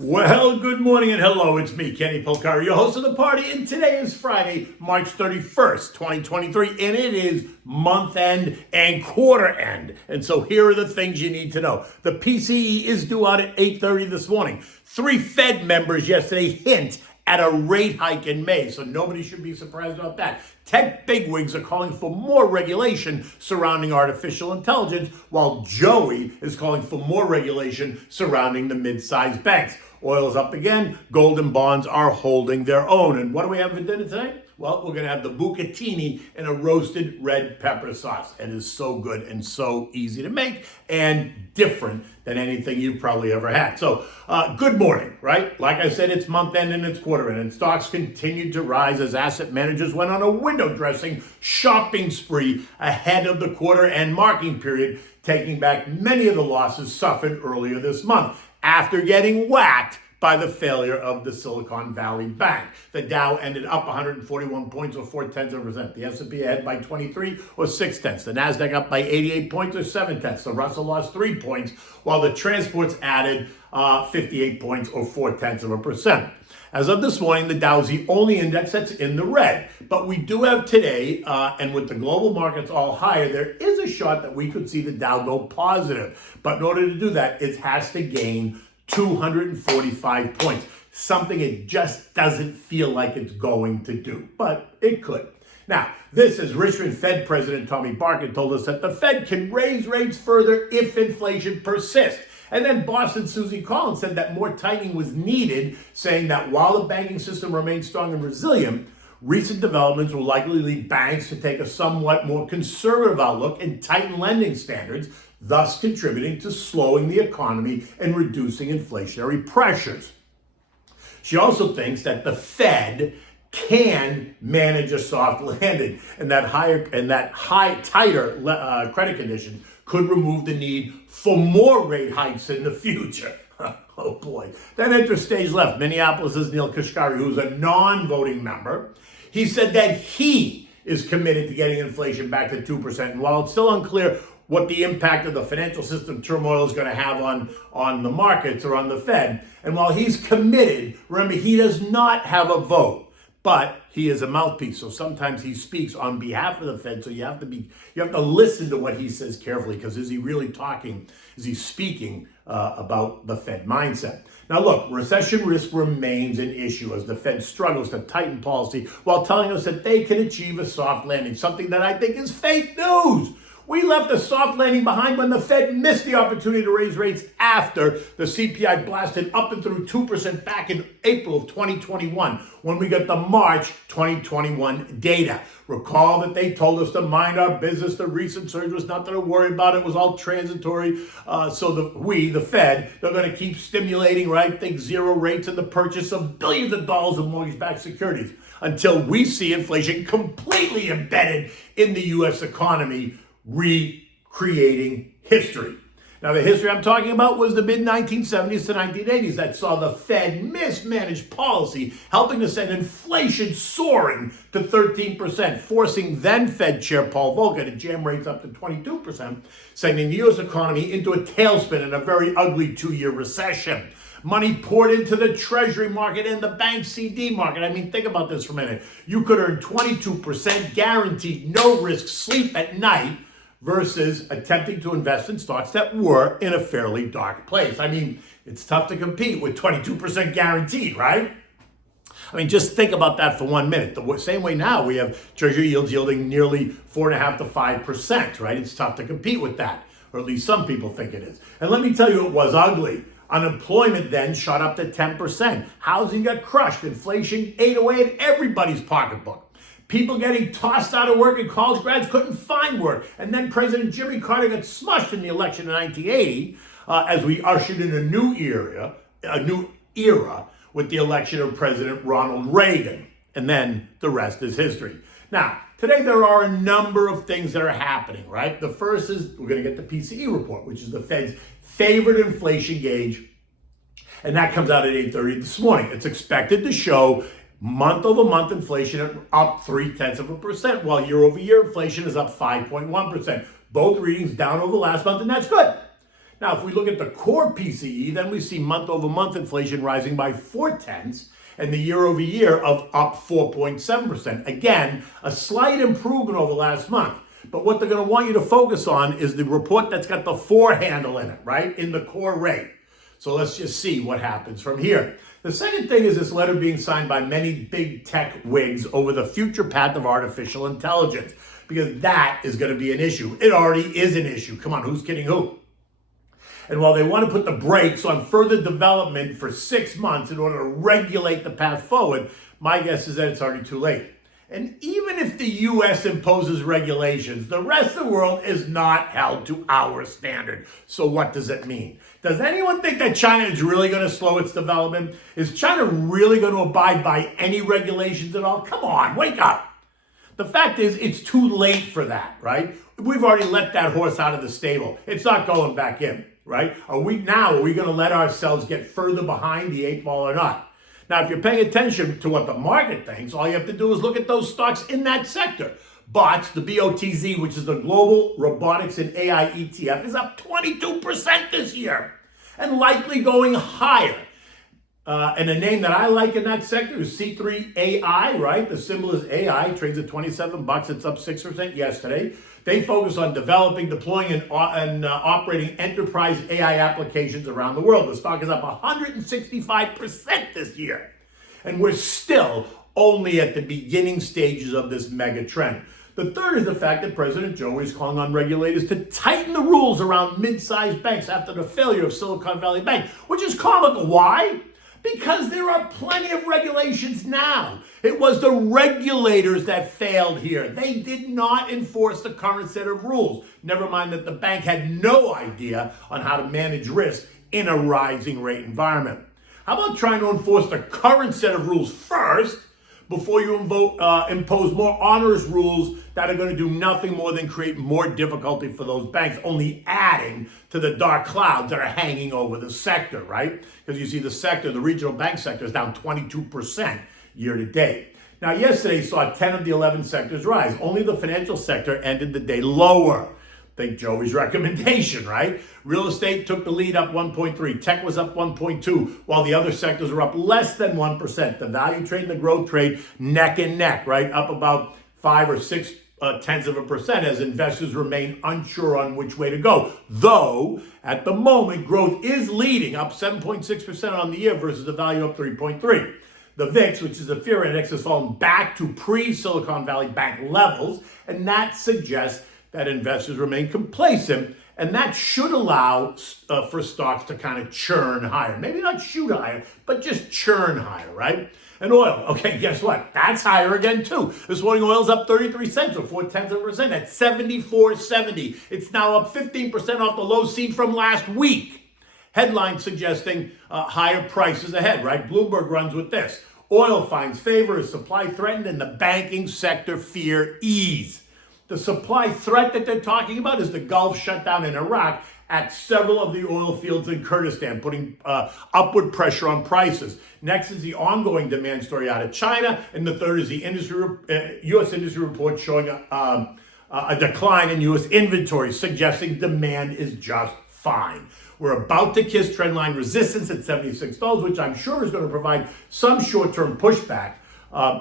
Well, good morning and hello. It's me, Kenny Polcari, your host of the party, and today is Friday, March 31st, 2023, and it is month end and quarter end. And so here are the things you need to know. The PCE is due out at 8:30 this morning. 3 Fed members yesterday hint at a rate hike in May, so nobody should be surprised about that. Tech bigwigs are calling for more regulation surrounding artificial intelligence, while Joey is calling for more regulation surrounding the mid-sized banks. Oil's up again, gold and bonds are holding their own. And what do we have for dinner today? Well, we're going to have the Bucatini in a roasted red pepper sauce. It is so good and so easy to make and different than anything you've probably ever had. So, good morning, right? Like I said, it's month end and it's quarter end, and stocks continued to rise as asset managers went on a window dressing shopping spree ahead of the quarter end marking period, taking back many of the losses suffered earlier this month after getting whacked by the failure of the Silicon Valley Bank. The Dow ended up 141 points or 0.4%. The S&P ahead by 23 or 0.6. The Nasdaq up by 88 points or 0.7. The Russell lost 3 points, while the transports added 58 points or 0.4%. As of this morning, the Dow is the only index that's in the red. But we do have today, and with the global markets all higher, there is a shot that we could see the Dow go positive. But in order to do that, it has to gain 245 points, something it just doesn't feel like it's going to do, but it could. Now, this is Richmond Fed President Tommy Barkin told us that the Fed can raise rates further if inflation persists. And then Boston Susie Collins said that more tightening was needed, saying that while the banking system remains strong and resilient, recent developments will likely lead banks to take a somewhat more conservative outlook and tighten lending standards, thus contributing to slowing the economy and reducing inflationary pressures. She also thinks that the Fed can manage a soft landing, and that tighter credit conditions could remove the need for more rate hikes in the future. Oh boy. Then enter stage left. Minneapolis' Neil Kashkari, who's a non-voting member. He said that he is committed to getting inflation back to 2%. And while it's still unclear what the impact of the financial system turmoil is going to have on the markets or on the Fed, and while he's committed, remember, he does not have a vote. But he is a mouthpiece, so sometimes he speaks on behalf of the Fed. So you have to listen to what he says carefully, because is he really talking? Is he speaking about the Fed mindset? Now look, recession risk remains an issue as the Fed struggles to tighten policy while telling us that they can achieve a soft landing, something that I think is fake news. We left a soft landing behind when the Fed missed the opportunity to raise rates after the CPI blasted up and through 2% back in April of 2021 when we got the March 2021 data. Recall that they told us to mind our business. The recent surge was nothing to worry about. It was all transitory. The Fed, they're going to keep stimulating, right? Think zero rates and the purchase of billions of dollars of mortgage-backed securities until we see inflation completely embedded in the U.S. economy, recreating history. Now, the history I'm talking about was the mid-1970s to 1980s that saw the Fed mismanage policy, helping to send inflation soaring to 13%, forcing then Fed Chair Paul Volcker to jam rates up to 22%, sending the U.S. economy into a tailspin and a very ugly 2-year recession. Money poured into the Treasury market and the bank CD market. I mean, think about this for a minute. You could earn 22% guaranteed, no risk sleep at night, versus attempting to invest in stocks that were in a fairly dark place. I mean, it's tough to compete with 22% guaranteed, right? I mean, just think about that for 1 minute. The same way now we have Treasury yields yielding nearly 4.5% to 5%, right? It's tough to compete with that, or at least some people think it is. And let me tell you, it was ugly. Unemployment then shot up to 10%. Housing got crushed. Inflation ate away at everybody's pocketbook. People getting tossed out of work and college grads couldn't find work. And then President Jimmy Carter got smushed in the election in 1980 as we ushered in a new era with the election of President Ronald Reagan. And then the rest is history. Now, today there are a number of things that are happening, right? The first is we're going to get the PCE report, which is the Fed's favorite inflation gauge. And that comes out at 8:30 this morning. It's expected to show month-over-month inflation up 0.3%, while year-over-year inflation is up 5.1%. Both readings down over last month, and that's good. Now, if we look at the core PCE, then we see month-over-month inflation rising by 0.4, and the year-over-year of up 4.7%. Again, a slight improvement over last month. But what they're going to want you to focus on is the report that's got the 4 handle in it, right? In the core rate. So let's just see what happens from here. The second thing is this letter being signed by many big tech wigs over the future path of artificial intelligence, because that is going to be an issue. It already is an issue. Come on, who's kidding who? And while they want to put the brakes on further development for 6 months in order to regulate the path forward, my guess is that it's already too late. And even if the U.S. imposes regulations, the rest of the world is not held to our standard. So what does it mean? Does anyone think that China is really going to slow its development? Is China really going to abide by any regulations at all? Come on, wake up. The fact is, it's too late for that, right? We've already let that horse out of the stable. It's not going back in, right? Are we going to let ourselves get further behind the 8 ball or not? Now, if you're paying attention to what the market thinks, all you have to do is look at those stocks in that sector. BOTZ, the BOTZ, which is the Global Robotics and AI ETF, is up 22% this year and likely going higher. And a name that I like in that sector is C3AI, right? The symbol is AI, trades at 27 bucks. It's up 6% yesterday. They focus on developing, deploying, and operating enterprise AI applications around the world. The stock is up 165% this year. And we're still only at the beginning stages of this mega trend. The third is the fact that President Joe is calling on regulators to tighten the rules around mid-sized banks after the failure of Silicon Valley Bank, which is comical. Why? Because there are plenty of regulations now. It was the regulators that failed here. They did not enforce the current set of rules. Never mind that the bank had no idea on how to manage risk in a rising rate environment. How about trying to enforce the current set of rules first before you impose more onerous rules that are going to do nothing more than create more difficulty for those banks, only adding to the dark clouds that are hanging over the sector, right? Because you see the sector, the regional bank sector, is down 22% year to date. Now, yesterday saw 10 of the 11 sectors rise. Only the financial sector ended the day lower. Think Joey's recommendation, right? Real estate took the lead up 1.3. Tech was up 1.2, while the other sectors were up less than 1%. The value trade and the growth trade neck and neck, right? Up about 5 or 6 tenths of a percent as investors remain unsure on which way to go. Though, at the moment, growth is leading, up 7.6% on the year versus the value up 3.3. The VIX, which is the fear index, has fallen back to pre-Silicon Valley Bank levels, and that suggests that investors remain complacent, and that should allow for stocks to kind of churn higher. Maybe not shoot higher, but just churn higher, right? And oil, okay, guess what? That's higher again too. This morning oil's up 33 cents or 0.4% at 74.70. It's now up 15% off the low seen from last week. Headlines suggesting higher prices ahead, right? Bloomberg runs with this. Oil finds favor as supply threatened and the banking sector fear ease. The supply threat that they're talking about is the Gulf shutdown in Iraq at several of the oil fields in Kurdistan, putting upward pressure on prices. Next is the ongoing demand story out of China. And the third is the U.S. industry report showing a decline in U.S. inventory, suggesting demand is just fine. We're about to kiss trendline resistance at $76, which I'm sure is going to provide some short-term pushback,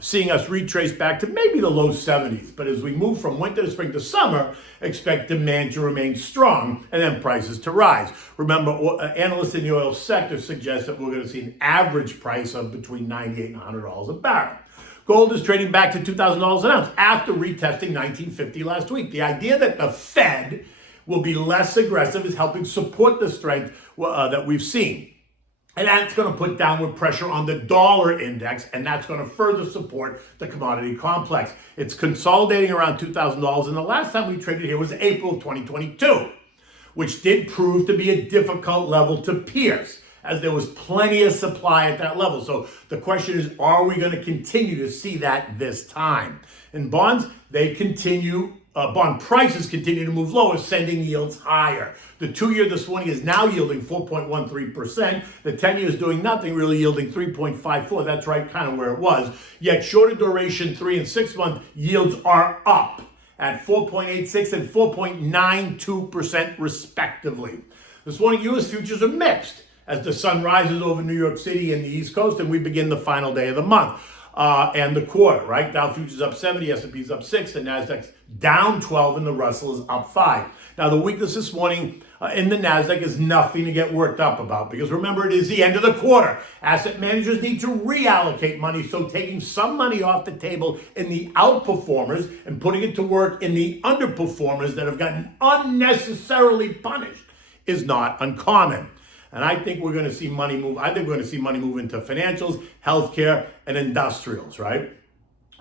seeing us retrace back to maybe the low 70s. But as we move from winter to spring to summer, expect demand to remain strong and then prices to rise. Remember, analysts in the oil sector suggest that we're going to see an average price of between $98 and $100 a barrel. Gold is trading back to $2,000 an ounce after retesting $1,950 last week. The idea that the Fed will be less aggressive is helping support the strength that we've seen. And that's going to put downward pressure on the dollar index, and that's going to further support the commodity complex. It's consolidating around $2,000, and the last time we traded here was April of 2022, which did prove to be a difficult level to pierce, as there was plenty of supply at that level. So the question is, are we going to continue to see that this time? In bonds, bond prices continue to move lower, sending yields higher. The 2-year this morning is now yielding 4.13%. The 10-year is doing nothing, really yielding 3.54. That's right, kind of where it was. Yet shorter duration 3 and 6 month yields are up at 4.86 and 4.92% respectively. This morning, U.S. futures are mixed as the sun rises over New York City and the East Coast, and we begin the final day of the month and the quarter, right? Dow futures up 70, S&P's up 6, the Nasdaq's down 12, and the Russell is up 5. Now, the weakness this morning in the Nasdaq is nothing to get worked up about, because remember, it is the end of the quarter. Asset managers need to reallocate money, so taking some money off the table in the outperformers and putting it to work in the underperformers that have gotten unnecessarily punished is not uncommon. And I think we're going to see money move. I think we're going to see money move into financials, healthcare, and industrials, right?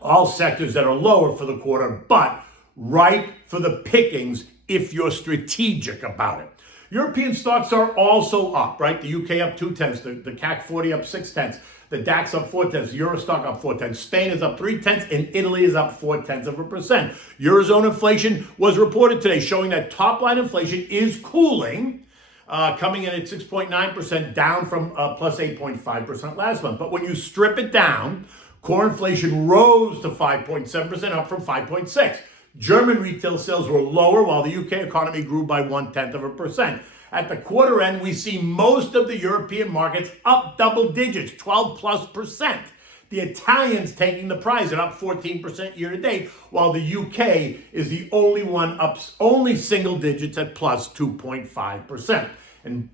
All sectors that are lower for the quarter, but ripe for the pickings if you're strategic about it. European stocks are also up, right? The UK up 0.2, the CAC 40 up 0.6, the DAX up 0.4, the Eurostock up 0.4, Spain is up 0.3, and Italy is up 0.4%. Eurozone inflation was reported today, showing that top-line inflation is cooling, coming in at 6.9%, down from plus 8.5% last month. But when you strip it down, core inflation rose to 5.7%, up from 5.6%. German retail sales were lower, while the UK economy grew by 0.1%. At the quarter end, we see most of the European markets up double digits, 12+%. The Italians taking the prize at up 14% year to date, while the UK is the only one up only single digits at plus 2.5%. And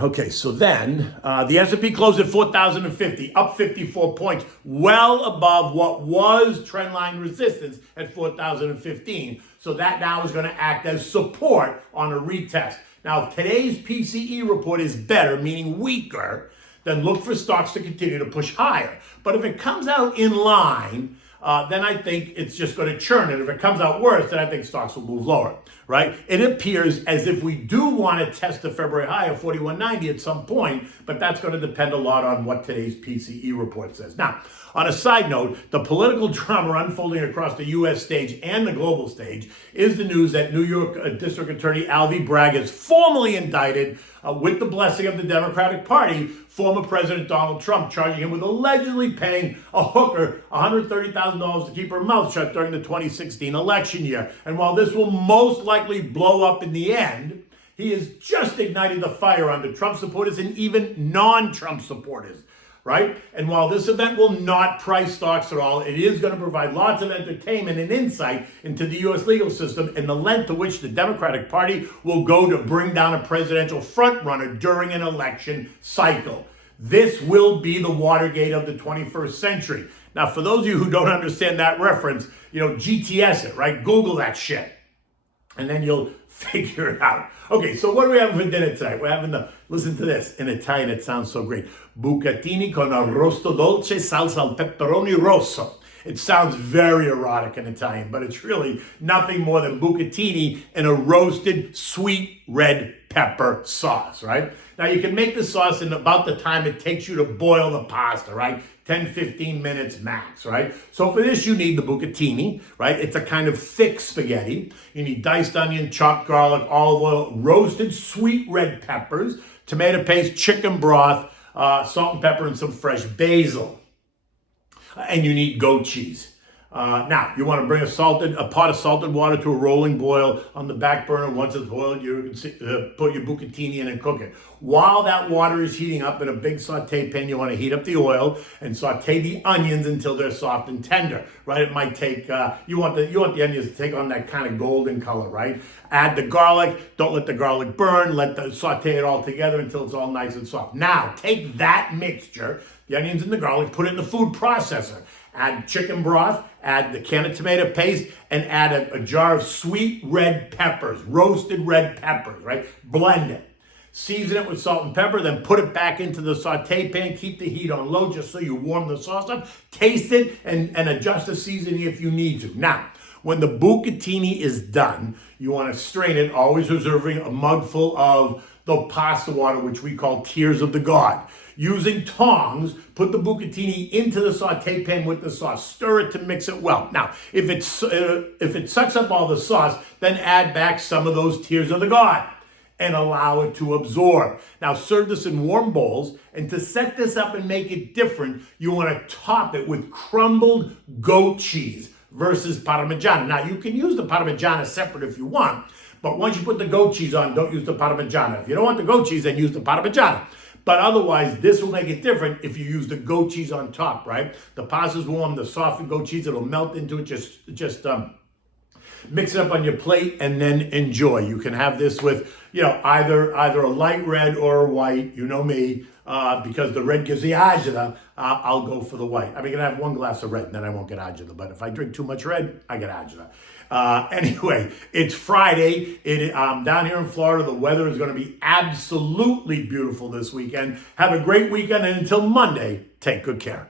okay, so then the S&P closed at 4,050, up 54 points, well above what was trendline resistance at 4,015. So that now is going to act as support on a retest. Now, if today's PCE report is better, meaning weaker, then look for stocks to continue to push higher. But if it comes out in line, then I think it's just going to churn. And if it comes out worse, then I think stocks will move lower, right? It appears as if we do want to test the February high of 41.90 at some point, but that's going to depend a lot on what today's PCE report says. Now, on a side note, the political drama unfolding across the U.S. stage and the global stage is the news that New York District Attorney Alvy Bragg is formally indicted with the blessing of the Democratic Party, former President Donald Trump, charging him with allegedly paying a hooker $130,000 to keep her mouth shut during the 2016 election year. And while this will most likely blow up in the end, he has just ignited the fire under Trump supporters and even non-Trump supporters, right? And while this event will not price stocks at all, it is going to provide lots of entertainment and insight into the U.S. legal system and the length to which the Democratic Party will go to bring down a presidential frontrunner during an election cycle. This will be the Watergate of the 21st century. Now, for those of you who don't understand that reference, GTS it, right? Google that shit. And then you'll figure it out. Okay, so what are we having for dinner tonight? We're having listen to this. In Italian, it sounds so great. Bucatini con arrosto dolce, salsa al peperoni rosso. It sounds very erotic in Italian, but it's really nothing more than bucatini in a roasted sweet red pepper sauce, right? Now, you can make the sauce in about the time it takes you to boil the pasta, right? 10, 15 minutes max, right? So for this, you need the bucatini, right? It's a kind of thick spaghetti. You need diced onion, chopped garlic, olive oil, roasted sweet red peppers, tomato paste, chicken broth, salt and pepper, and some fresh basil. And you need goat cheese. Now, you want to bring a pot of salted water to a rolling boil on the back burner. Once it's boiled, you can put your bucatini in and cook it. While that water is heating up in a big saute pan, you want to heat up the oil and saute the onions until they're soft and tender, right? It might take, you want the onions to take on that kind of golden color, right? Add the garlic. Don't let the garlic burn. Saute it all together until it's all nice and soft. Now, take that mixture, the onions and the garlic, put it in the food processor. Add chicken broth, add the can of tomato paste, and add a jar of sweet red peppers, roasted red peppers, right? Blend it. Season it with salt and pepper, then put it back into the saute pan. Keep the heat on low just so you warm the sauce up. Taste it and adjust the seasoning if you need to. Now, when the bucatini is done, you want to strain it, always reserving a mug full of the pasta water, which we call tears of the god. Using tongs, put the bucatini into the saute pan with the sauce. Stir it to mix it well. Now, if it sucks up all the sauce, then add back some of those tears of the god and allow it to absorb. Now, serve this in warm bowls, and to set this up and make it different, you want to top it with crumbled goat cheese. versus Parmigiana. Now, you can use the Parmigiana separate if you want, but once you put the goat cheese on, don't use the Parmigiana. If you don't want the goat cheese, then use the Parmigiana. But otherwise, this will make it different if you use the goat cheese on top, right? The pasta's warm, the softened goat cheese, it'll melt into it. Just mix it up on your plate and then enjoy. You can have this with, either a light red or a white. You know me, because the red gives the agita. I'll go for the white. I'm going to have one glass of red and then I won't get agita. But if I drink too much red, I get agita. Anyway, it's Friday. Down here in Florida, the weather is going to be absolutely beautiful this weekend. Have a great weekend, and until Monday, take good care.